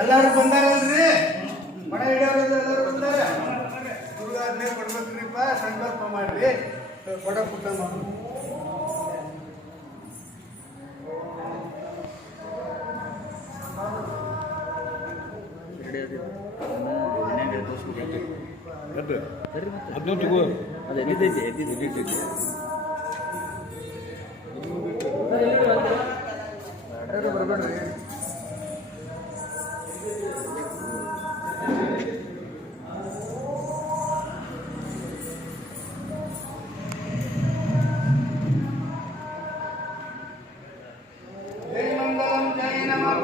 ಎಲ್ಲರೂ ಬಂದಾರಲ್ರಿ? ಮಣ ಹಿಡಿಯೋರು ಎಲ್ಲರೂ ಬಂದಾರ. ಗುರುಗಾಜ್ಞೆ ಕೊಡ್ಬೇಕ್ರಿಪ್ಪ, ಸಂಕಲ್ಪ ಮಾಡ್ರಿ. ಕೊಡ ಪುಟ್ಟ ಮಕ್ಕಳು ಬರ್ಬೇಡ್ರಿ. ಜೈ ಮಂಗಲಂ, ಜೈ ನಮಃ.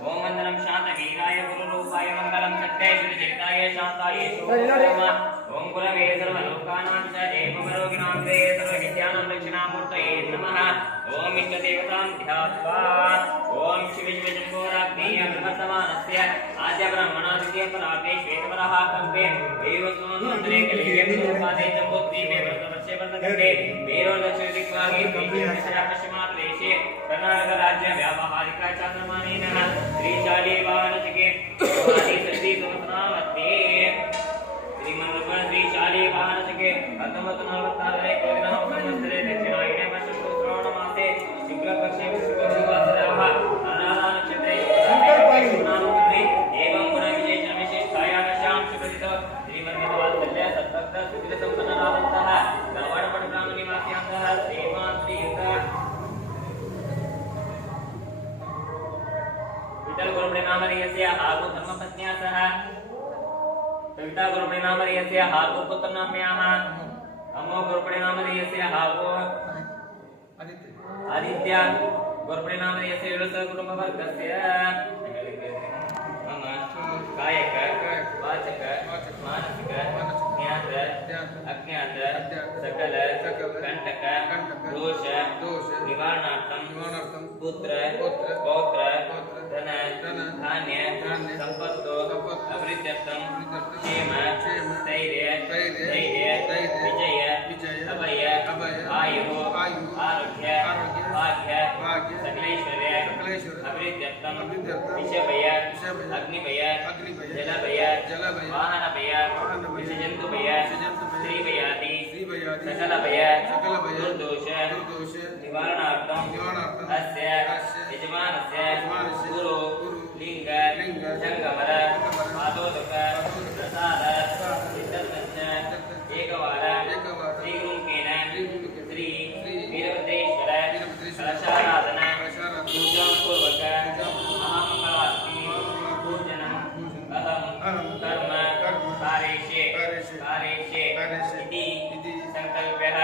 ओम वंदनम शांतवीराय गुरुरूपाय मंगलम सत्याय श्रीजगताय शांताय ओम गुरवे सर्वलोकानां च देवमरोगिणां ते सर्वविद्यानां दक्षिणामूर्तये नमः। ओम इष्टदेवतां ध्यात्वा ओम शिवशम्भोराग्नेय प्रवर्तमानस्य आद्य ब्रह्मणादित्य पराते श्वेतवरः कल्पे देवसोममन्त्रे कलियुगे जम्बूद्वीपे व्रतवर्षे वर्तते मेरोदक्षिणदिग्भागे पश्चिमाप्रदेशे कर्नाटक राज्य व्यावहारिक चातुर्मानेन श्रीशालीवानचके सती संवत्सरामध्ये श्रीमन्नपण श्रीशालीवानचके 1946 कोदिनः संवत्सरे दक्षिणायने वर्षस्तु श्रावणमासे शुक्लपक्षे शुभदिवसः अनुराधा नक्षत्रे नामकर्णे एवं गुणविशेषण विशिष्टायां शुभदितो श्रीमन्नवात्सल्य सत्भक्त सुखितसंपन्ननाथः धारवाडपट्ट ग्राम निवासियांतः श्रीमान श्रीयुत गुरुप्रेमामर्यस्य ಹಾಗೂ ಧರ್ಮಪತ್ನಿಯ ಸಹ ಕವಿತಾ ಗುರುಪ್ರೇಮಾಮರ್ಯस्य ಹಾಗೂ ಪುತ್ರನಾಮ್ಯಾಹ ಅಮ್ಮೋ ಗುರುಪ್ರೇಮಾಮರ್ಯस्य ಹಾಗೂ ಆದಿತ್ಯ ಗುರುಪ್ರೇಮಾಮರ್ಯस्य ಇಳಸ ಕುಟುಂಬವರ್ಗस्य ಮಮ ಕಾಯಕ ವಾಚಕ ಮಾನಸಿಕ ಜ್ಞಾತ ಅಜ್ಞಾತ ಸಕಲ ಕಂಟಕ ದೋಷ ನಿವಾರಣಾರ್ಥಂ ಪುತ್ರ ಪೌತ್ರ धन धान्य संपत्तो अभिवृद्ध्यर्थं क्षेम स्थैर्य विजय अभय आयुः आरोग्य भाग्य सकलैश्वर्य अभिवृद्ध्यर्थं विषभय अग्निभय जलभय वाहनभय विषजन्तुभय श्रीभयादि सकलभय दुर्दोष निवारणार्थं अस्य यजमानस्य गुरु लिंग जंगमर पादोदक प्रसाद सिद्धस्य एकवार श्रीगुरुकेन श्री वीरभद्रेश्वर कलशाराधन पूजा पूर्वक महामंगलारती पूजनम् अहं कर्म कारेषे इति संकल्प्यः